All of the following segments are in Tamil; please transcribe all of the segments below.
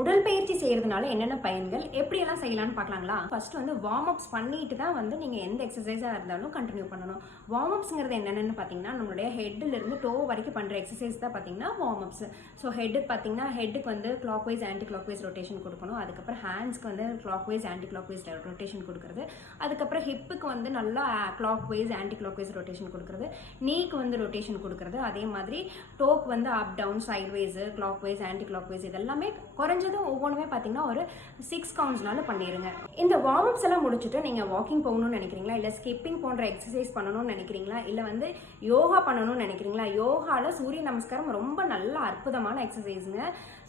உடற்பயிற்சி செய்யறதுனால என்னென்ன பயன்கள் எப்படியெல்லாம் செய்யலாம்னு பார்க்கலாங்களா? ஃபர்ஸ்ட் வந்து வார்ம் அப்ஸ் பண்ணிட்டு தான் வந்து நீங்கள் எந்த எக்ஸசைஸாக இருந்தாலும் கண்டினியூ பண்ணணும். வார்ம் அப்ஸ்ங்கிறது என்னென்னு பார்த்தீங்கன்னா, நம்மளுடைய ஹெட்டிலிருந்து டோ வரைக்கும் பண்ணுற எக்ஸசைஸ் தான் பார்த்தீங்கன்னா வார்ம் அப்ஸ். ஸோ ஹெட்டு பார்த்தீங்கன்னா, ஹெட்டுக்கு வந்து clockwise anticlockwise rotation கொடுக்கணும். அதுக்கப்புறம் ஹேண்ட்ஸ்க்கு வந்து clockwise anticlockwise rotation கொடுக்குறது. அதுக்கப்புறம் ஹிப்புக்கு வந்து நல்லா clockwise anticlockwise rotation கொடுக்குறது. நீக்கு வந்து ரொட்டேஷன் கொடுக்குறது. அதே மாதிரி டோக்கு வந்து up down sidewise clockwise anticlockwise இதெல்லாமே குறைஞ்சது ஒவ்வொன்றுமே பார்த்தீங்கன்னா ஒரு 6 கவுண்ட்ஸ்னால பண்ணிடுங்க. இந்த வார்ம் அப்ஸ் எல்லாம் முடிச்சுட்டு நீங்கள் வாக்கிங் போகணும்னு நினைக்கிறீங்களா, இல்லை ஸ்கிப்பிங் போன்ற எக்ஸசைஸ் பண்ணணும்னு நினைக்கிறீங்களா, இல்லை வந்து யோகா பண்ணணும்னு நினைக்கிறீங்களா? யோகாவில் சூரிய நமஸ்காரம் ரொம்ப நல்ல அற்புதமான எக்ஸசைஸுங்க.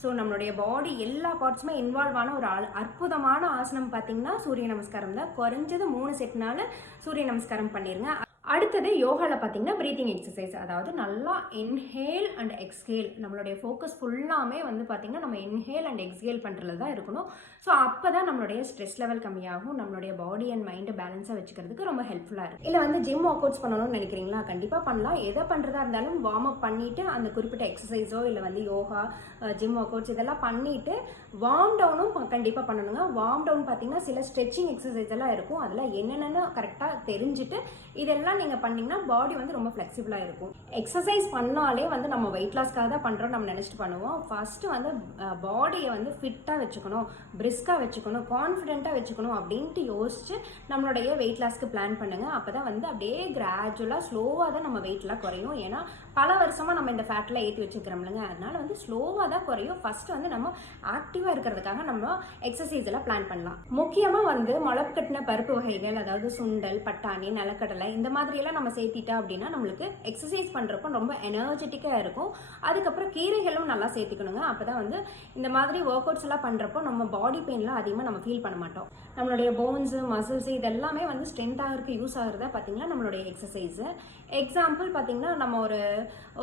ஸோ நம்மளுடைய பாடி எல்லா பார்ட்ஸுமே இன்வால்வ் ஆன ஒரு அற்புதமான ஆசனம் பார்த்தீங்கன்னா சூரிய நமஸ்காரம் தான். குறைஞ்சது 3 செட்னால சூரிய நமஸ்காரம் பண்ணிடுங்க. அடுத்தது யோகாவில் பார்த்தீங்கன்னா ப்ரீத்திங் எக்ஸசைஸ், அதாவது நல்லா இன்ஹேல் அண்ட் எக்ஸ்ஹேல். நம்மளுடைய ஃபோக்கஸ் ஃபுல்லாமே வந்து பார்த்தீங்கன்னா நம்ம இன்ஹேல் அண்ட் எக்ஸ்ஹேல் பண்ணுறதுல தான் இருக்கணும். ஸோ அப்போ தான் நம்மளுடைய ஸ்ட்ரெஸ் லெவல் கம்மியாகும், நம்மளுடைய பாடி அண்ட் மைண்டை பேலன்ஸாக வச்சுக்கிறதுக்கு ரொம்ப ஹெல்ப்ஃபுல்லாக இருக்கும். இல்லை வந்து ஜிம் ஒர்க் அவுட்ஸ் பண்ணணும்னு நினைக்கிறீங்களா, கண்டிப்பாக பண்ணலாம். எதை பண்ணுறதா இருந்தாலும் வார்ம் அப் பண்ணிவிட்டு அந்த குறிப்பிட்ட எக்ஸசைஸோ இல்லை வந்து யோகா ஜிம் ஒர்க் அவுட்ஸ் இதெல்லாம் பண்ணிவிட்டு வார்ம் டவுனும் கண்டிப்பாக பண்ணணுங்க. வார்ம் டவுன் பார்த்தீங்கன்னா சில ஸ்ட்ரெச்சிங் எக்ஸசைஸ் எல்லாம் இருக்கும், அதெல்லாம் என்னென்னு கரெக்டாக தெரிஞ்சுட்டு இதெல்லாம் நீங்கள் பண்ணீங்கன்னா பாடி வந்து ரொம்ப ஃப்ளெக்சிபிளாக இருக்கும். எக்ஸசைஸ் பண்ணாலே வந்து நம்ம வெயிட் லாஸ்க்காக தான் பண்ணுறோம் நம்ம நினச்சிட்டு பண்ணுவோம். ஃபஸ்ட்டு வந்து பாடியை வந்து ஃபிட்டாக வச்சுக்கணும், பிரிஸ்காக வச்சுக்கணும், கான்ஃபிடென்ட்டாக வச்சுக்கணும் அப்படின்ட்டு யோசிச்சு நம்மளுடைய வெயிட் லாஸ்க்கு பிளான் பண்ணுங்கள். அப்போ தான் வந்து அப்படியே கிராஜுவலாக ஸ்லோவாக தான் நம்ம வெயிட்லாம் குறையும். ஏன்னா பல வருஷமாக நம்ம இந்த ஃபேட்டில் ஏற்றி வச்சுக்கிறோம்லங்க, அதனால வந்து ஸ்லோவாக தான் குறையும். ஃபஸ்ட்டு வந்து நம்ம ஆக்டிவாக இருக்கிறதுக்காக நம்ம எக்ஸசைஸ் எல்லாம் பிளான் பண்ணலாம். முக்கியமாக வந்து முளப்பு கட்டின பருப்பு வகைகள், அதாவது சுண்டல், பட்டாணி, நிலக்கடலை இந்த மாதிரியெல்லாம் நம்ம சேர்த்திட்டா அப்படின்னா நம்மளுக்கு எக்ஸசைஸ் பண்ணுறப்போ ரொம்ப எனர்ஜெட்டிக்காக இருக்கும். அதுக்கப்புறம் கீரைகளும் நல்லா சேர்த்துக்கணுங்க. அப்போ தான் வந்து இந்த மாதிரி ஒர்க் அவுட்ஸ் எல்லாம் பண்ணுறப்போ நம்ம பாடி பெயின்லாம் அதிகமாக நம்ம ஃபீல் பண்ண மாட்டோம். நம்மளுடைய போன்ஸு மசில்ஸு இதெல்லாமே வந்து ஸ்ட்ரென்த் ஆகிறதுக்கு யூஸ் ஆகுறதா பார்த்தீங்கன்னா நம்மளுடைய எக்ஸசைஸு. எக்ஸாம்பிள் பார்த்தீங்கன்னா நம்ம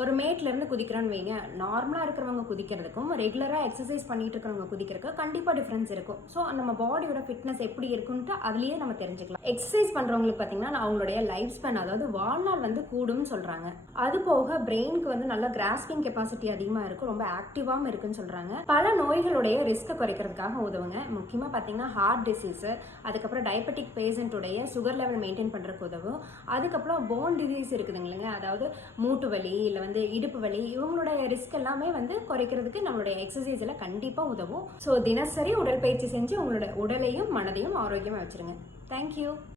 ஒரு மேட்லேருந்து குதிக்கிறோன்னு வைங்க, நார்மலாக இருக்கிறவங்க குதிக்கிறதுக்கும் ரெகுலராக எக்ஸசைஸ் பண்ணிட்டு இருக்கிறவங்க குதிக்கிறதுக்கு கண்டிப்பாக டிஃப்ரென்ஸ் இருக்கும். ஸோ நம்ம பாடியோட ஃபிட்னஸ் எப்படி இருக்குன்ட்டு அதுலேயே நம்ம தெரிஞ்சுக்கலாம். எக்ஸசைஸ் பண்ணுறவங்களுக்கு பார்த்தீங்கன்னா அவங்களுடைய லைஃப் ஸ்பேன், அதாவது வாழ்நாள் வந்து கூடும்னு சொல்கிறாங்க. அது போக பிரெயினுக்கு வந்து நல்ல கிராஸ்பிங் கெப்பாசிட்டி அதிகமாக இருக்கும், ரொம்ப ஆக்டிவாகவும் இருக்குன்னு சொல்கிறாங்க. பல நோய்களுடைய ரிஸ்க்கை குறைக்கிறதுக்காக உதவுங்க. முக்கியமாக பார்த்தீங்கன்னா ஹார்ட் டிசீஸு, அதுக்கப்புறம் டயபெட்டிக் பேஷண்ட்டுடைய சுகர் லெவல் மெயின்டைன் பண்ணுறதுக்கு உதவும். அதுக்கப்புறம் போன் டிசீஸ் இருக்குதுங்களேங்க, அதாவது மூட்டு வலி இல்லை வந்து இடுப்பு வலி, இவங்களுடைய ரிஸ்க் எல்லாமே வந்து குறைக்கிறதுக்கு நம்மளுடைய எக்ஸசைஸ் எல்லாம் கண்டிப்பாக உதவும். ஸோ தினசரி உடற்பயிற்சி செஞ்சு உங்களோட உடலையும் மனதையும் ஆரோக்கியமாக வச்சுருங்க. தேங்க்யூ.